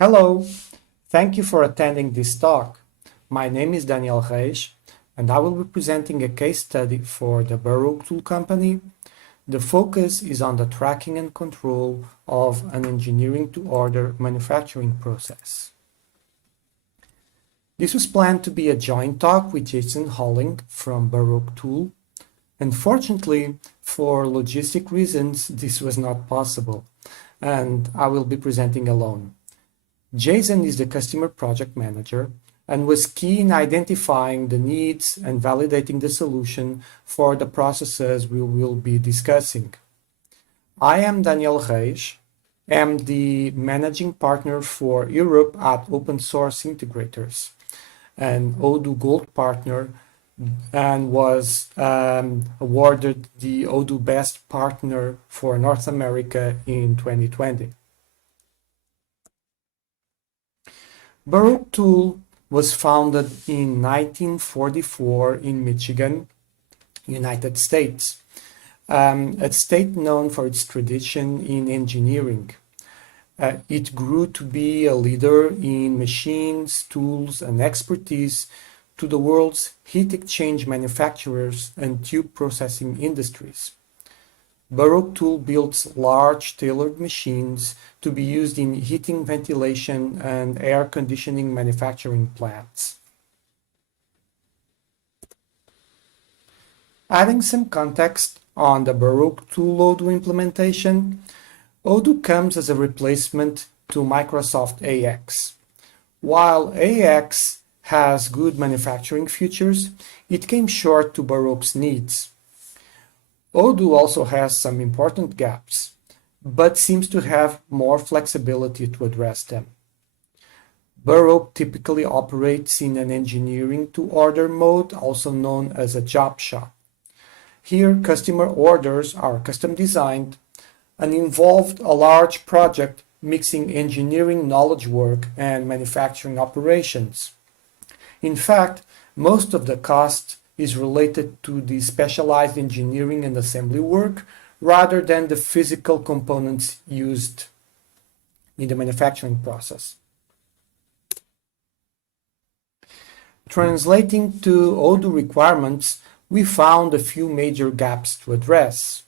Hello, thank you for attending this talk. My name is Reis, and I will be presenting a case study for the Burr Oak Tool company. The focus is on the tracking and control of an engineering-to-order manufacturing process. This was planned to be a joint talk with Jason Holling from Burr Oak Tool. Unfortunately, for logistic reasons, this was not possible, and I will be presenting alone. Jason is the customer project manager and was key in identifying the needs and validating the solution for the processes we will be discussing. I am Reis, am the managing partner for Europe at Source Integrators, an Odoo Gold partner, and was awarded the Odoo Best Partner for North America in 2020. Burr Oak Tool was founded in 1944 in Michigan, United States, a state known for its tradition in engineering. It grew to be a leader in machines, tools, and expertise to the world's heat exchange manufacturers and tube processing industries. Burr Oak Tool builds large tailored machines to be used in heating, ventilation, and air conditioning manufacturing plants. Adding some context on the Burr Oak Tool Odoo implementation, Odoo comes as a replacement to Microsoft AX. While AX has good manufacturing features, it came short to Burr Oak's needs. Odoo also has some important gaps, but seems to have more flexibility to address them. Burr Oak typically operates in an engineering-to-order mode, also known as a job shop. Here, customer orders are custom designed and involved a large project mixing engineering knowledge work and manufacturing operations. In fact, most of the cost is related to the specialized engineering and assembly work rather than the physical components used in the manufacturing process. Translating to Odoo requirements, we found a few major gaps to address.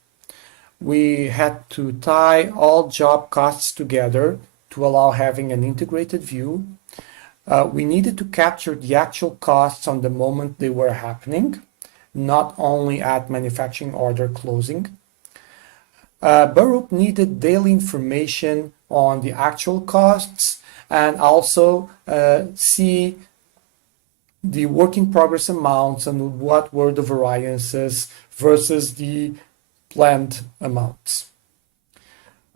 We had to tie all job costs together to allow having an integrated view. We needed to capture the actual costs on the moment they were happening, not only at manufacturing order closing. Burr Oak needed daily information on the actual costs and also see the work in progress amounts and what were the variances versus the planned amounts.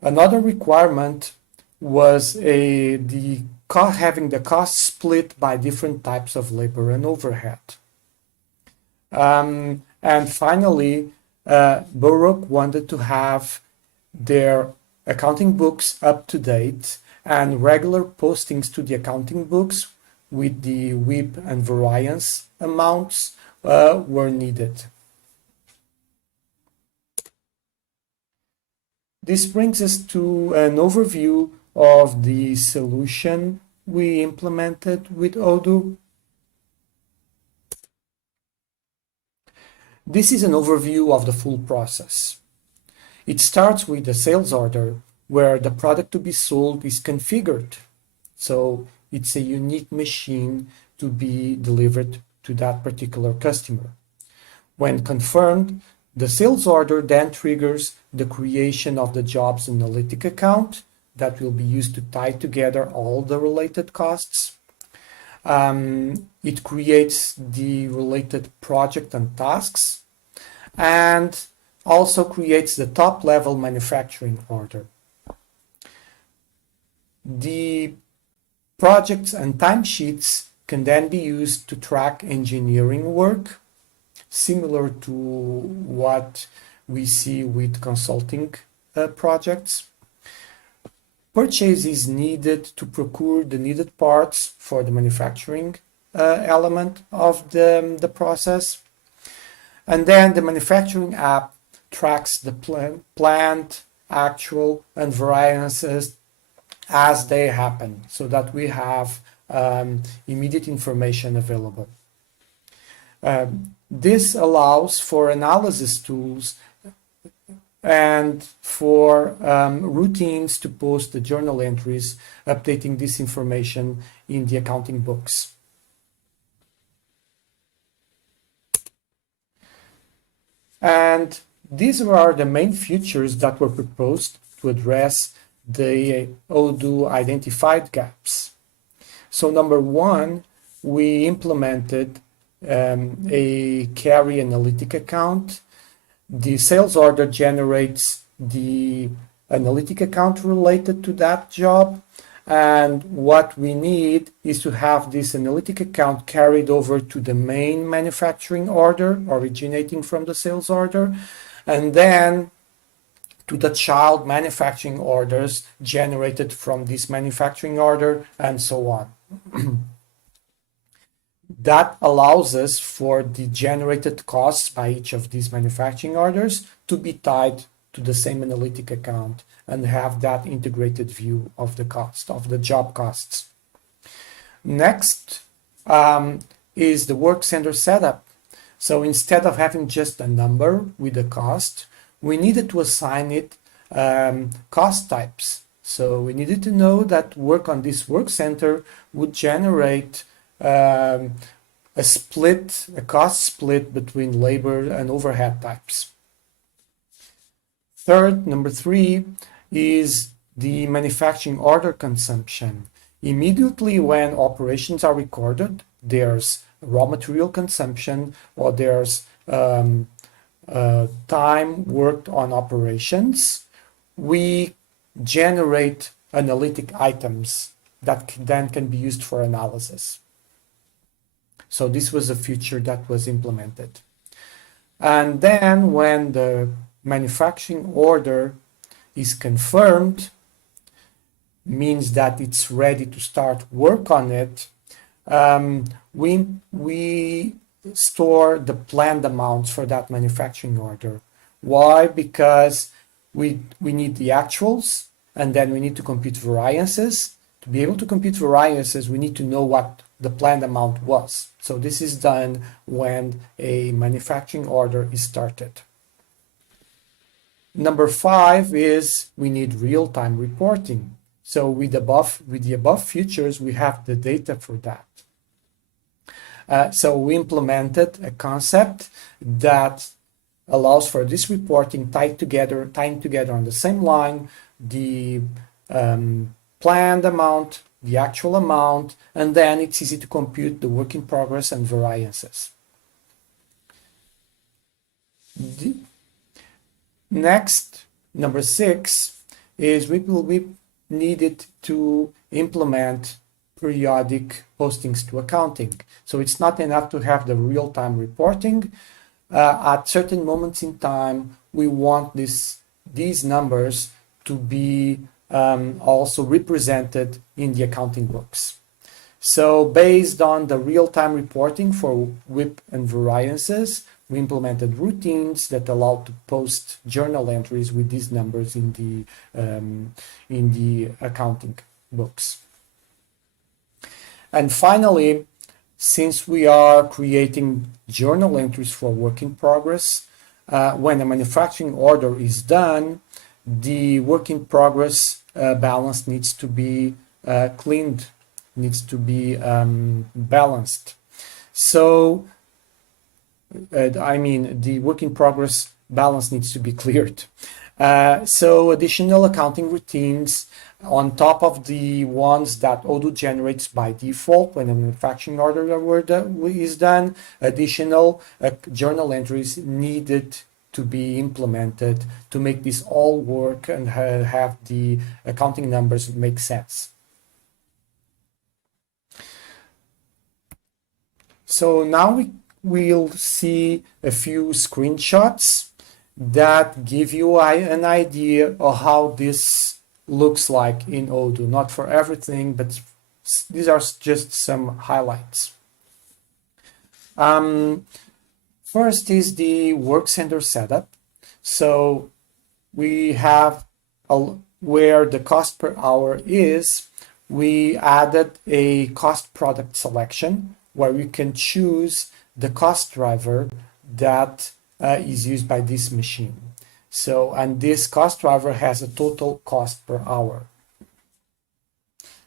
Another requirement was having the cost split by different types of labor and overhead. And finally, Burr Oak wanted to have their accounting books up to date and regular postings to the accounting books with the WIP and variance amounts were needed. This brings us to an overview of the solution we implemented with Odoo. This is an overview of the full process. It starts with the sales order, where the product to be sold is configured. So it's a unique machine to be delivered to that particular customer. When confirmed, the sales order then triggers the creation of the job's Analytic account that will be used to tie together all the related costs. It creates the related project and tasks, and also creates the top-level manufacturing order. The projects and timesheets can then be used to track engineering work, similar to what we see with consulting projects. Purchase is needed to procure the needed parts for the manufacturing element of the process. And then the manufacturing app tracks the planned, actual, and variances as they happen so that we have immediate information available. This allows for analysis tools and for routines to post the journal entries, updating this information in the accounting books. And these are the main features that were proposed to address the Odoo identified gaps. So number one, we implemented a carry analytic account. The sales order generates the analytic account related to that job. And what we need is to have this analytic account carried over to the main manufacturing order originating from the sales order, and then to the child manufacturing orders generated from this manufacturing order, and so on. That allows us for the generated costs by each of these manufacturing orders to be tied to the same analytic account and have that integrated view of the cost, of the job costs. Next is the work center setup. So instead of having just a number with a cost, we needed to assign it cost types. So we needed to know that work on this work center would generate a cost split between labor and overhead types. Third, number three, is the manufacturing order consumption. Immediately when operations are recorded, there's raw material consumption, or there's time worked on operations. We generate analytic items that then can be used for analysis. So this was a feature that was implemented. And then when the manufacturing order is confirmed, means that it's ready to start work on it, we store the planned amounts for that manufacturing order. Why? Because we need the actuals, and then we need to compute variances. To be able to compute variances, we need to know what the planned amount was. So this is done when a manufacturing order is started. Number five is we need real-time reporting. So with the above features, we have the data for that. So we implemented a concept that allows for this reporting tying together on the same line, the planned amount, the actual amount, and then it's easy to compute the work in progress and variances. Next, number six, is we needed to implement periodic postings to accounting. So it's not enough to have the real-time reporting. At certain moments in time, we want these numbers to be also represented in the accounting books. So based on the real-time reporting for WIP and variances, we implemented routines that allow to post journal entries with these numbers in the accounting books. And finally, since we are creating journal entries for work in progress, when a manufacturing order is done, the work in progress balance needs to be cleaned, needs to be balanced. So the work in progress balance needs to be cleared. So additional accounting routines on top of the ones that Odoo generates by default when a manufacturing order is done, additional journal entries needed to be implemented to make this all work and have the accounting numbers make sense. So now we'll see a few screenshots that give you an idea of how this looks like in Odoo. Not for everything, but these are just some highlights. First is the work center setup. So we have where the cost per hour is, we added a cost product selection where we can choose the cost driver that is used by this machine. So, and this cost driver has a total cost per hour.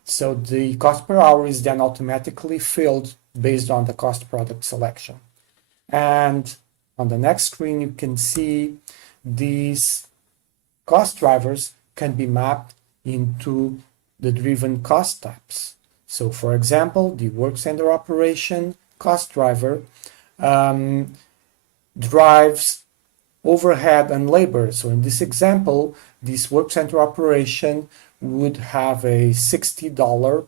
So the cost per hour is then automatically filled based on the cost product selection. And on the next screen, you can see these cost drivers can be mapped into the driven cost types. So for example, the work center operation cost driver drives overhead and labor. So in this example, this work center operation would have a $60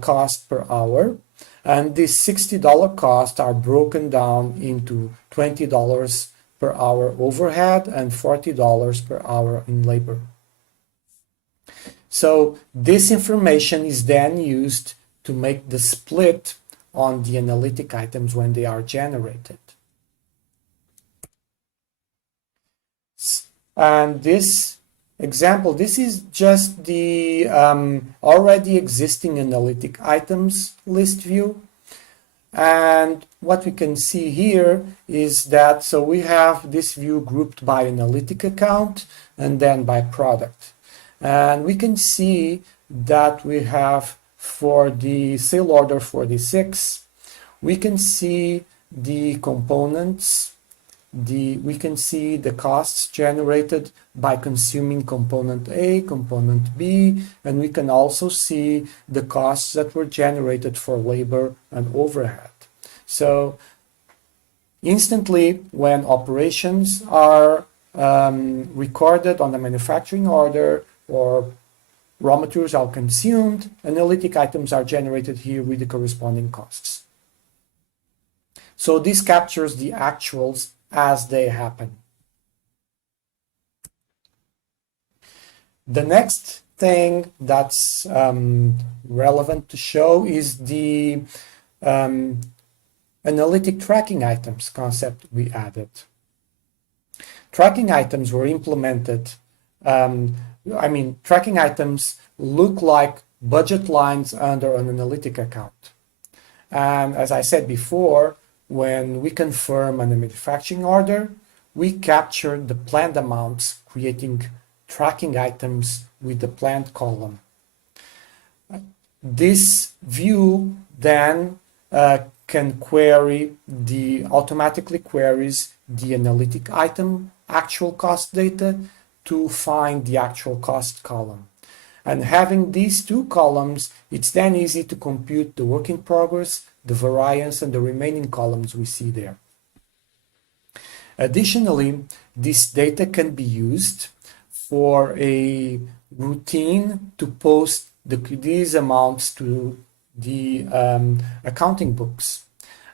cost per hour. And these $60 costs are broken down into $20 per hour overhead and $40 per hour in labor. So this information is then used to make the split on the analytic items when they are generated. And this example, this is just the already existing analytic items list view. And what we can see here is that, so we have this view grouped by analytic account and then by product. And we can see that we have for the sale order 46, we can see the components, we can see the costs generated by consuming component A, component B, and we can also see the costs that were generated for labor and overhead. So instantly, when operations are recorded on the manufacturing order or raw materials are consumed, analytic items are generated here with the corresponding costs. So this captures the actuals as they happen. The next thing that's relevant to show is the analytic tracking items concept we added. Tracking items were implemented. Tracking items look like budget lines under an analytic account. And as I said before, when we confirm a manufacturing order, we capture the planned amounts, creating tracking items with the planned column. This view then can automatically queries the analytic item actual cost data to find the actual cost column. And having these two columns, it's then easy to compute the work in progress, the variance, and the remaining columns we see there. Additionally, this data can be used for a routine to post these amounts to the accounting books.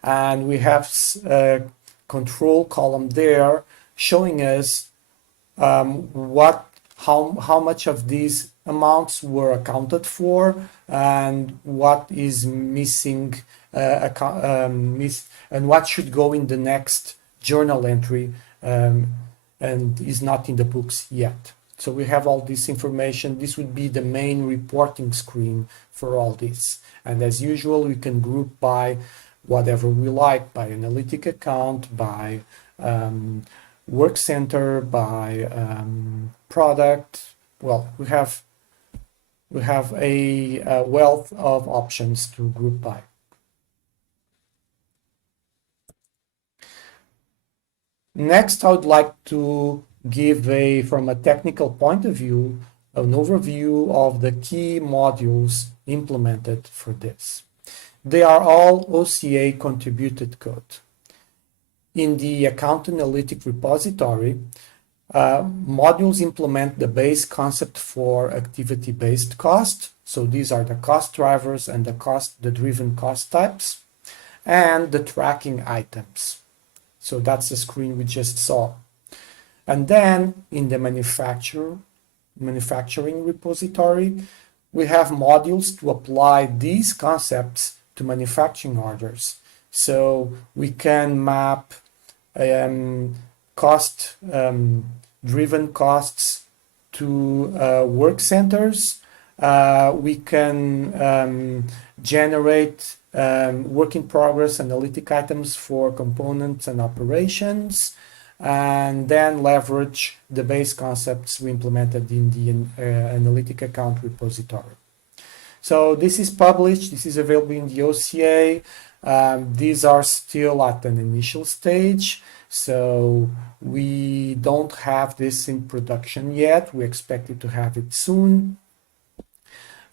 And we have a control column there showing us how much of these amounts were accounted for and what is missing and what should go in the next journal entry and is not in the books yet. So we have all this information. This would be the main reporting screen for all this. And as usual, we can group by whatever we like, by analytic account, by work center, by product. Well, we have a wealth of options to group by. Next, I would like to give from a technical point of view, an overview of the key modules implemented for this. They are all OCA contributed code. In the Account Analytic repository, modules implement the base concept for activity-based cost. So these are the cost drivers and the driven cost types, and the tracking items. So that's the screen we just saw. And then in the manufacturing repository, we have modules to apply these concepts to manufacturing orders. So we can map driven costs to work centers. We can generate work in progress analytic items for components and operations, and then leverage the base concepts we implemented in the analytic account repository. So this is published, this is available in the OCA. These are still at an initial stage, so we don't have this in production yet. We expect it to have it soon.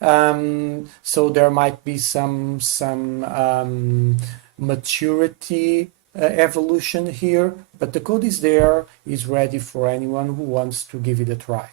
So there might be some maturity evolution here, but the code is there, is ready for anyone who wants to give it a try.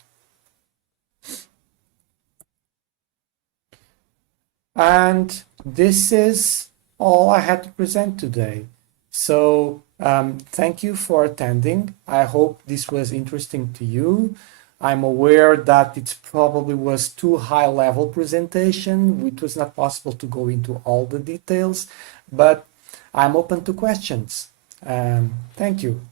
And this is all I had to present today. So thank you for attending. I hope this was interesting to you. I'm aware that it probably was too high level presentation. It was not possible to go into all the details, but I'm open to questions. Thank you.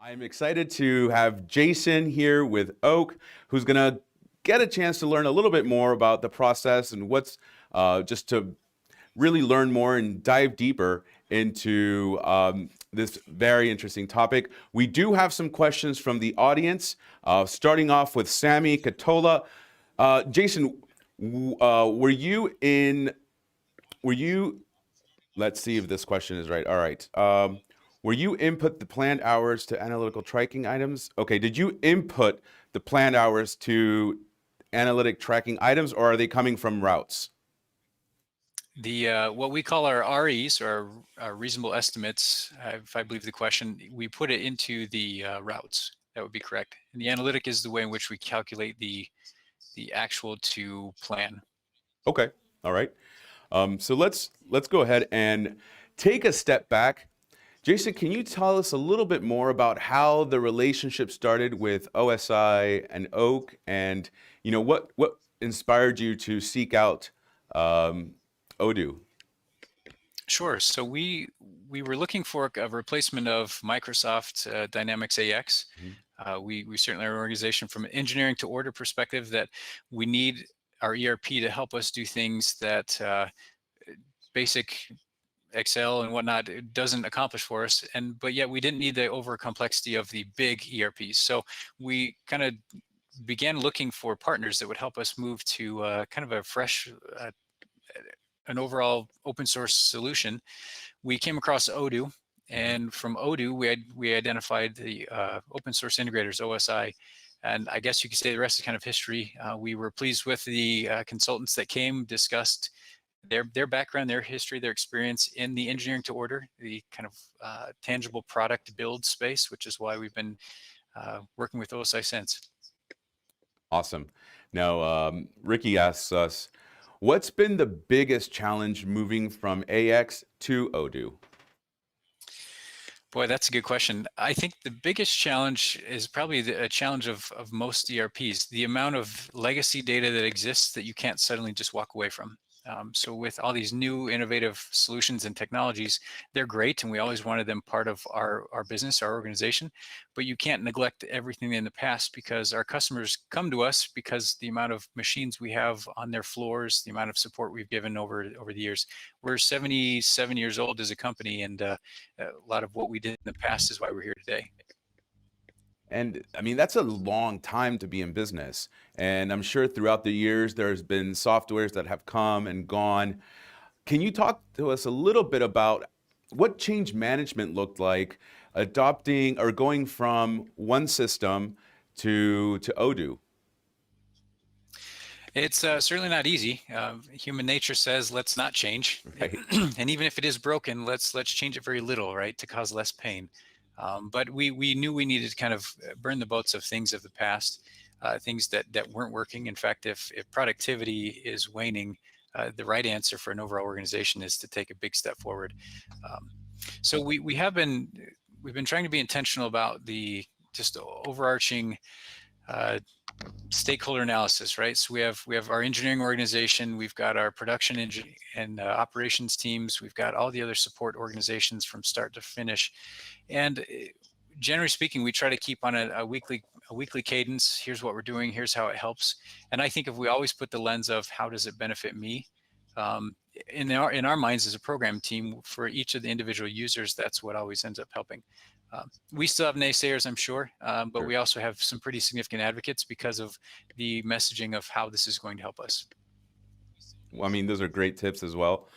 I'm excited to have Jason here with Oak, who's going to get a chance to learn a little bit more about the process and what's just to really learn more and dive deeper into this very interesting topic. We do have some questions from the audience, starting off with Sammy Katola. Jason, were you, let's see if this question is right. All right. Were you input the planned hours to analytical tracking items? Okay, did you input the planned hours to analytic tracking items, or are they coming from routes? The what we call our REs, or our reasonable estimates, if I believe the question, we put it into the routes. That would be correct. And the analytic is the way in which we calculate the actual to plan. Okay, all right. So let's go ahead and take a step back. Jason, can you tell us a little bit more about how the relationship started with OSI and Oak, and what inspired you to seek out Odoo? Sure. So we were looking for a replacement of Microsoft Dynamics AX. We certainly are an organization from an engineering to order perspective that we need our ERP to help us do things that basic Excel and whatnot it doesn't accomplish for us, but yet we didn't need the over complexity of the big ERPs. So we kind of began looking for partners that would help us move to kind of a fresh, an overall open source solution. We came across Odoo, and from Odoo we identified the Open Source Integrators, OSI. And I guess you could say the rest is kind of history. We were pleased with the consultants that came, discussed their background, their history, their experience in the engineering to order, the kind of tangible product build space, which is why we've been working with OSI since. Awesome. Now, Ricky asks us, what's been the biggest challenge moving from AX to Odoo? Boy, that's a good question. I think the biggest challenge is probably a challenge of most ERPs, the amount of legacy data that exists that you can't suddenly just walk away from. So with all these new innovative solutions and technologies, they're great, and we always wanted them part of our business, our organization, but you can't neglect everything in the past, because our customers come to us because the amount of machines we have on their floors, the amount of support we've given over the years. We're 77 years old as a company, and a lot of what we did in the past is why we're here today. And I mean, that's a long time to be in business. And I'm sure throughout the years, there's been softwares that have come and gone. Can you talk to us a little bit about what change management looked like adopting or going from one system to Odoo? It's certainly not easy. Human nature says, let's not change. Right. And even if it is broken, let's change it very little, right, to cause less pain. But we knew we needed to kind of burn the boats of things of the past, things that weren't working. In fact, if productivity is waning, the right answer for an overall organization is to take a big step forward. So we've been trying to be intentional about the just overarching stakeholder analysis, right? So we have our engineering organization, we've got our production engine and operations teams, we've got all the other support organizations from start to finish, and generally speaking, we try to keep on a weekly cadence. Here's what we're doing. Here's how it helps. And I think if we always put the lens of how does it benefit me, in our minds as a program team, for each of the individual users, that's what always ends up helping. We still have naysayers, I'm sure, but Sure. we also have some pretty significant advocates because of the messaging of how this is going to help us. Well, I mean, those are great tips as well.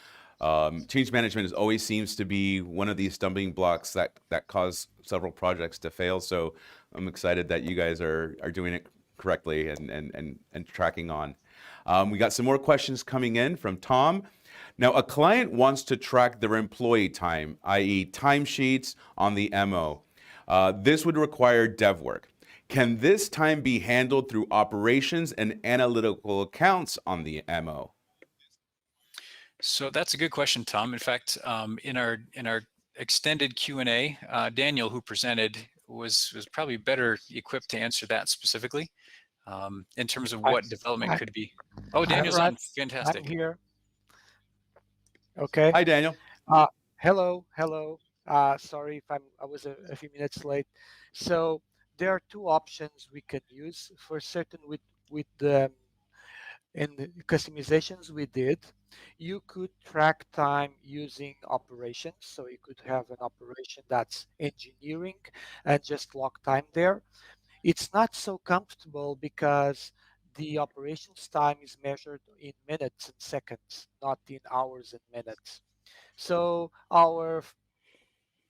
Change management always seems to be one of these stumbling blocks that cause several projects to fail. So I'm excited that you guys are doing it correctly and tracking on. We got some more questions coming in from Tom. Now, a client wants to track their employee time, i.e. timesheets on the MO. This would require dev work. Can this time be handled through operations and analytical accounts on the MO? So that's a good question, Tom. In fact, in our extended Q&A, Daniel, who presented, was probably better equipped to answer that specifically, in terms of what development could be. Oh, Daniel's on. Fantastic. I'm here. Okay. Hi, Daniel. Hello. Sorry if I was a few minutes late. So there are two options we can use for certain with the in the customizations we did. You could track time using operations. So you could have an operation that's engineering and just log time there. It's not so comfortable because the operations time is measured in minutes and seconds, not in hours and minutes. So our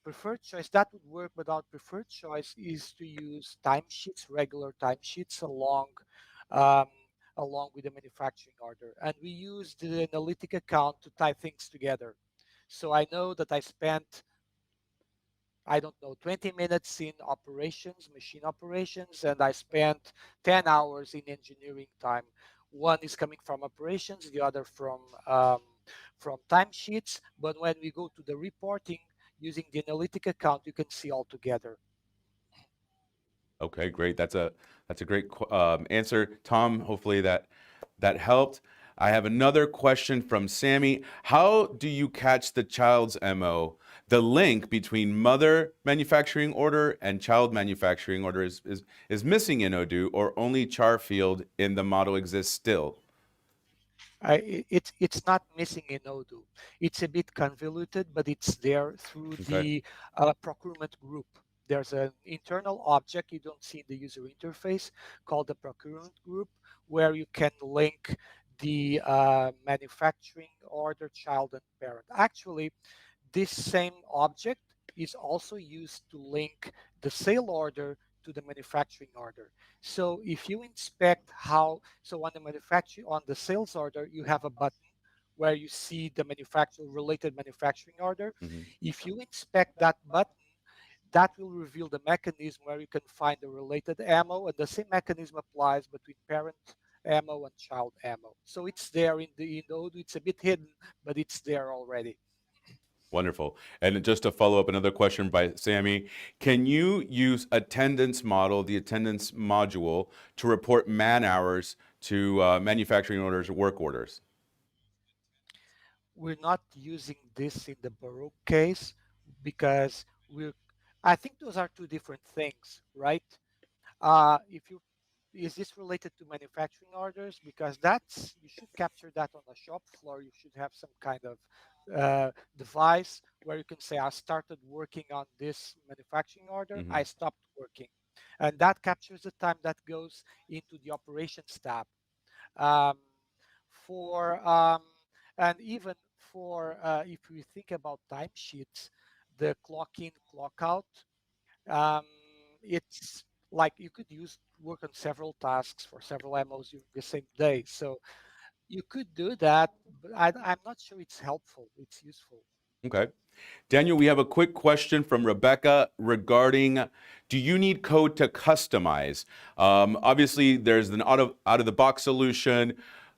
preferred choice, that would work, but our preferred choice is to use timesheets, regular timesheets um, along with the manufacturing order. And we use the Analytic account to tie things together. So I know that I spent, I don't know, 20 minutes in operations, machine operations, and I spent 10 hours in engineering time. One is coming from operations, the other from timesheets. But when we go to the reporting using the Analytic account, you can see all together. Okay, great. That's a great answer, Tom. Hopefully that helped. I have another question from Sammy. How do you catch the child's MO? The link between mother manufacturing order and child manufacturing order is missing in Odoo, or only char field in the model exists still? It's not missing in Odoo. It's a bit convoluted, but it's there through the procurement group. There's an internal object you don't see in the user interface called the procurement group, where you can link the manufacturing order, child, and parent. Actually, this same object is also used to link the sale order to the manufacturing order. So if you inspect so on the sales order, you have a button where you see the related manufacturing order. Mhm. If you inspect that button, that will reveal the mechanism where you can find the related ammo, and the same mechanism applies between parent ammo and child ammo. So it's there in Odoo. It's a bit hidden, but it's there already. Wonderful. And just to follow up, another question by Sammy, can you use attendance model, the attendance module, to report man hours to manufacturing orders or work orders? We're not using this in the Burr Oak case because I think those are two different things, right? Is this related to manufacturing orders? Because you should capture that on the shop floor. You should have some kind of device where you can say, I started working on this manufacturing order, I stopped working. And that captures the time that goes into the operations tab. Um, and even for, if we think about timesheets, the clock in, clock out, it's like you could work on several tasks for several MOs during the same day. So you could do that, but I'm not sure it's helpful. It's useful. Okay. Daniel, we have a quick question from Rebecca regarding, do you need code to customize? Obviously, there's an out of the box solution.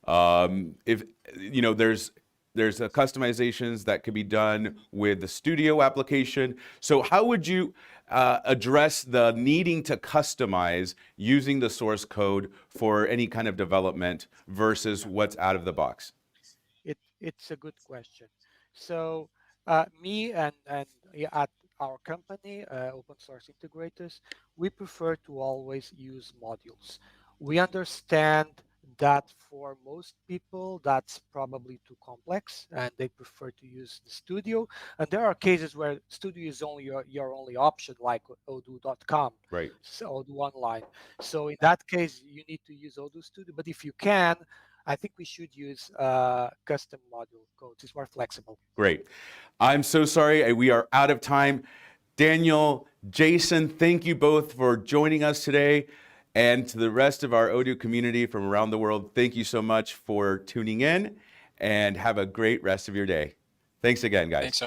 If there's there's customizations that could be done with the Studio application. So how would you address the needing to customize using the source code for any kind of development versus what's out of the box? It's a good question. So me and yeah, at our company, Open Source Integrators, we prefer to always use modules. We understand that for most people, that's probably too complex and they prefer to use the Studio. And there are cases where Studio is only your only option, like Odoo.com, Right. so Odoo Online. So in that case, you need to use Odoo Studio. But if you can, I think we should use custom module codes. It's more flexible. Great. I'm so sorry. We are out of time. Daniel, Jason, thank you both for joining us today. And to the rest of our Odoo community from around the world, thank you so much for tuning in and have a great rest of your day. Thanks again, guys. Thanks.